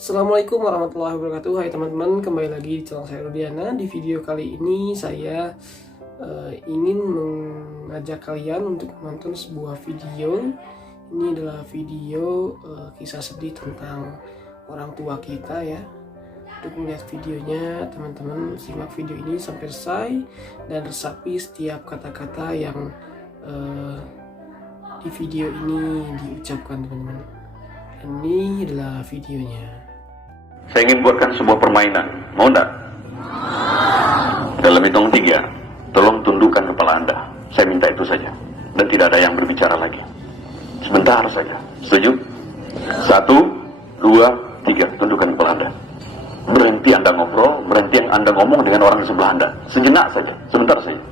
Assalamualaikum warahmatullahi wabarakatuh. Hai teman-teman, kembali lagi di channel saya Rudiana. Di video kali ini saya ingin mengajak kalian untuk menonton sebuah video. Ini adalah video kisah sedih tentang orang tua kita ya. Untuk melihat videonya, teman-teman simak video ini sampai selesai dan resapi setiap kata-kata yang di video ini diucapkan, teman-teman. Ini adalah videonya. Saya ingin buatkan sebuah permainan. Mau enggak? Dalam hitung 3, tolong tundukkan kepala Anda. Saya minta itu saja. Dan tidak ada yang berbicara lagi. Sebentar saja. Setuju? 1, 2, 3. Tundukkan kepala Anda. Berhenti Anda ngobrol, berhenti Anda ngomong dengan orang di sebelah Anda. Sejenak saja, sebentar saja.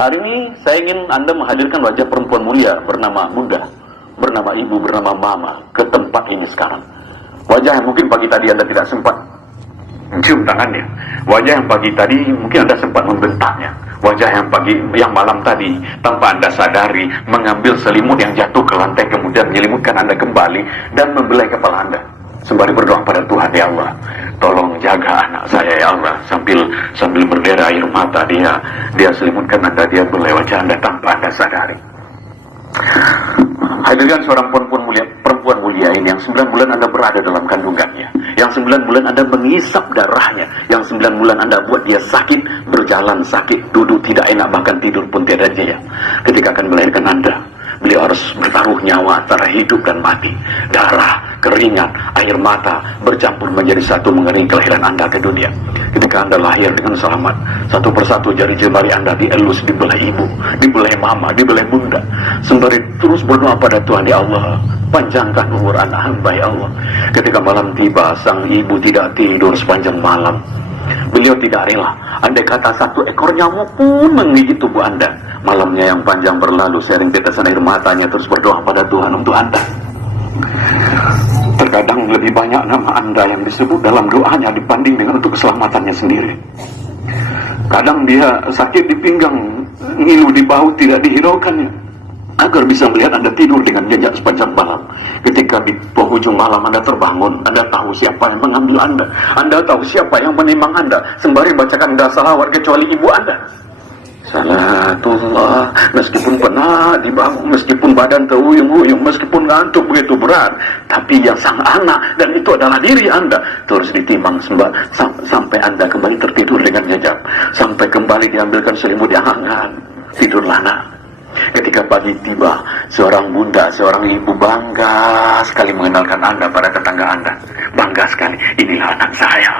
Hari ini saya ingin Anda menghadirkan wajah perempuan mulia bernama Bunda, bernama Ibu, bernama Mama ke tempat ini sekarang. Wajah yang mungkin pagi tadi Anda tidak sempat mencium tangannya. Wajah yang pagi tadi mungkin Anda sempat membentaknya. Wajah yang malam tadi tanpa Anda sadari mengambil selimut yang jatuh ke lantai kemudian menyelimutkan Anda kembali dan membelai kepala Anda. Sembari berdoa pada Tuhan, ya Allah, tolong jaga anak saya ya Allah. Sambil berdera air mata dia selimutkan Anda, dia belai wajah Anda tanpa Anda sadari. Hadirkan seorang perempuan mulia ini yang 9 bulan Anda berada dalam kandungannya, yang 9 bulan Anda mengisap darahnya, yang 9 bulan Anda buat dia sakit, berjalan sakit, duduk tidak enak, bahkan tidur pun tidak jaya. Ketika akan melahirkan Anda, beliau harus bertaruh nyawa antara hidup dan mati. Darah, keringat, air mata bercampur menjadi satu mengenai kelahiran Anda ke dunia. Ketika Anda lahir dengan selamat, satu persatu jari jemari Anda dielus, dibelai ibu, dibelai mama, dibelai bunda. Sembari terus berdoa pada Tuhan, ya Allah, panjangkan umur anak hamba ya Allah. Ketika malam tiba, sang ibu tidak tidur sepanjang malam. Beliau tidak rela, andai kata satu ekor nyamuk pun menggigit tubuh Anda. Malamnya yang panjang berlalu, sering tetesan air matanya terus berdoa pada Tuhan untuk Anda. Terkadang lebih banyak nama Anda yang disebut dalam doanya dibanding dengan untuk keselamatannya sendiri. Kadang dia sakit di pinggang, ngilu di bahu tidak dihiraukannya, agar bisa melihat Anda tidur dengan nyenyak sepanjang malam. Ketika di penghujung malam Anda terbangun, Anda tahu siapa yang mengambil Anda, Anda tahu siapa yang menimang Anda, sembari bacakan Anda salawat kecuali ibu Anda. Salatullah, meskipun penat di bahu, meskipun badan teruyung-uyung, meskipun ngantuk begitu berat, tapi yang sang anak, dan itu adalah diri Anda, terus ditimang sampai Anda kembali tertidur dengan nyenyak, sampai kembali diambilkan selimut yang hangat. Tidurlah nak. Ketika pagi tiba, seorang bunda, seorang ibu bangga sekali mengenalkan Anda pada tetangga Anda. Bangga sekali, inilah anak saya,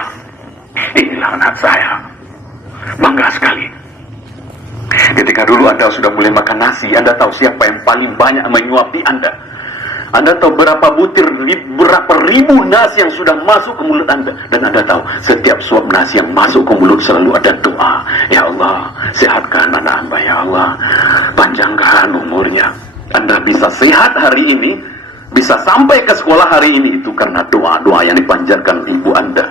inilah anak saya. Bangga sekali. Ketika dulu Anda sudah mulai makan nasi, Anda tahu siapa yang paling banyak menyuapi Anda. Anda tahu berapa ribu nasi yang sudah masuk ke mulut Anda. Dan Anda tahu setiap suap nasi yang masuk ke mulut selalu ada doa. Ya Allah, sehatkan anak hamba ya Allah, panjangkan umurnya. Anda bisa sehat hari ini, bisa sampai ke sekolah hari ini, itu karena doa-doa yang dipanjatkan ibu Anda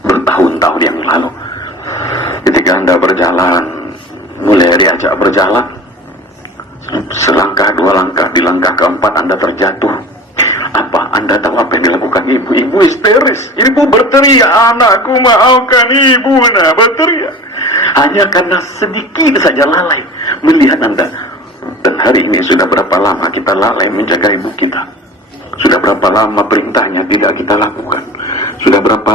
bertahun-tahun yang lalu. Ketika Anda berjalan, mulai diajak berjalan, selangkah, 2 langkah, di langkah keempat Anda terjatuh. Apa Anda tahu apa yang dilakukan ibu? Ibu histeris, ibu berteriak, anakku maafkan ibu, nah berteriak. Hanya karena sedikit saja lalai melihat Anda. Dan hari ini sudah berapa lama kita lalai menjaga ibu kita? Sudah berapa lama perintahnya tidak kita lakukan? Sudah berapa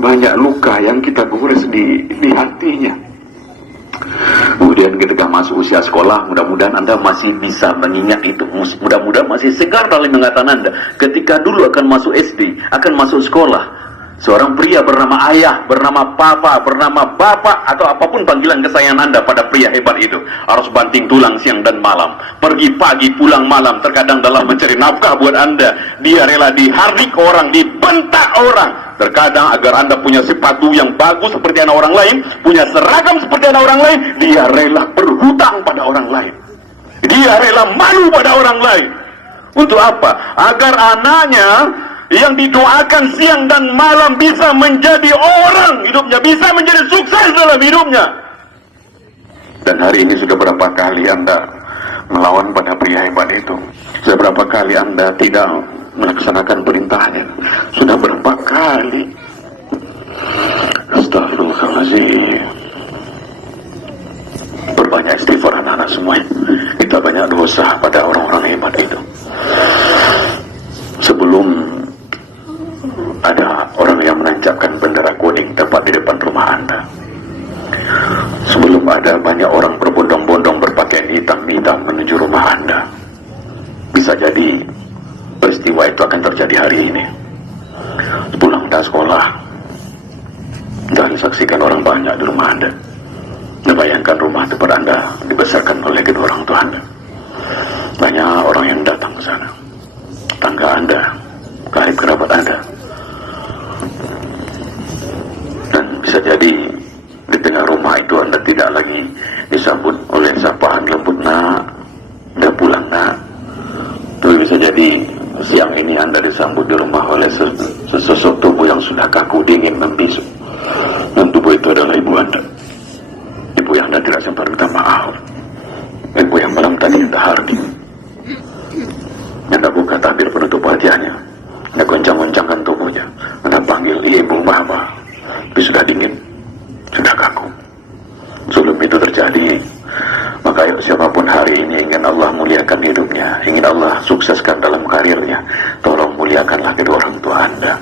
banyak luka yang kita gores di hatinya? Kemudian ketika masuk usia sekolah, mudah-mudahan Anda masih bisa mengingat itu. Mudah-mudahan masih segar dalam ingatan Anda. Ketika dulu akan masuk SD, akan masuk sekolah, seorang pria bernama ayah, bernama papa, bernama bapak, atau apapun panggilan kesayangan Anda pada pria hebat itu, harus banting tulang siang dan malam, pergi pagi pulang malam. Terkadang dalam mencari nafkah buat Anda, dia rela dihardik orang, dibentak orang. Terkadang agar Anda punya sepatu yang bagus seperti anak orang lain, punya seragam seperti anak orang lain, dia rela berhutang pada orang lain, dia rela malu pada orang lain. Untuk apa? Agar anaknya yang didoakan siang dan malam bisa menjadi orang hidupnya, bisa menjadi sukses dalam hidupnya. Dan hari ini sudah berapa kali Anda melawan pada pria hebat itu? Sudah berapa kali Anda tidak melaksanakan perintahnya? Sudah berapa sekolah. Sudah disaksikan orang banyak di rumah Anda. Bayangkan rumah tempat Anda dibesarkan oleh kedua orang tua Anda. Banyak orang yang datang ke sana. Tangga Anda, karib kerabat Anda. Dan bisa jadi di tengah rumah itu Anda tidak lagi disambut oleh sapaan lembut, nak, udah pulang, nak. Tapi bisa jadi siang ini Anda disambut di rumah oleh sesosok tubuh yang sudah kaku, dingin, membisu. Dan tubuh itu adalah ibu Anda. Ibu yang Anda tidak sempat minta maaf. Ibu yang malam tadi Anda hardi. Anda buka tabir penutup wajahnya. Anda goncang-goncangkan tubuhnya. Anda panggil ibu, mama. Tapi sudah dingin, sudah kaku. Sebelum itu terjadi, maka yuk, siapapun hari ini ingin Allah muliakan hidupnya, ingin Allah sukseskan dalam karirnya, tolong muliakanlah kedua orang tua Anda.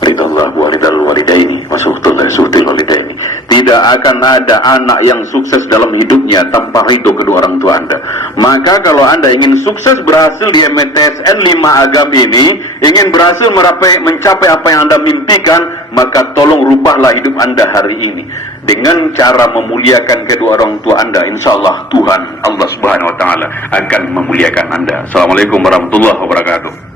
Ridallah walidal walidaini wasuhtul walidaini. Tidak akan ada anak yang sukses dalam hidupnya tanpa ridho kedua orang tua Anda. Maka kalau Anda ingin sukses berhasil di MTSN 5 Agam ini, ingin berhasil mencapai apa yang Anda mimpikan, maka tolong rubahlah hidup Anda hari ini dengan cara memuliakan kedua orang tua Anda. Insya Allah Tuhan Allah Subhanahu Wa Taala akan memuliakan Anda. Assalamualaikum warahmatullahi wabarakatuh.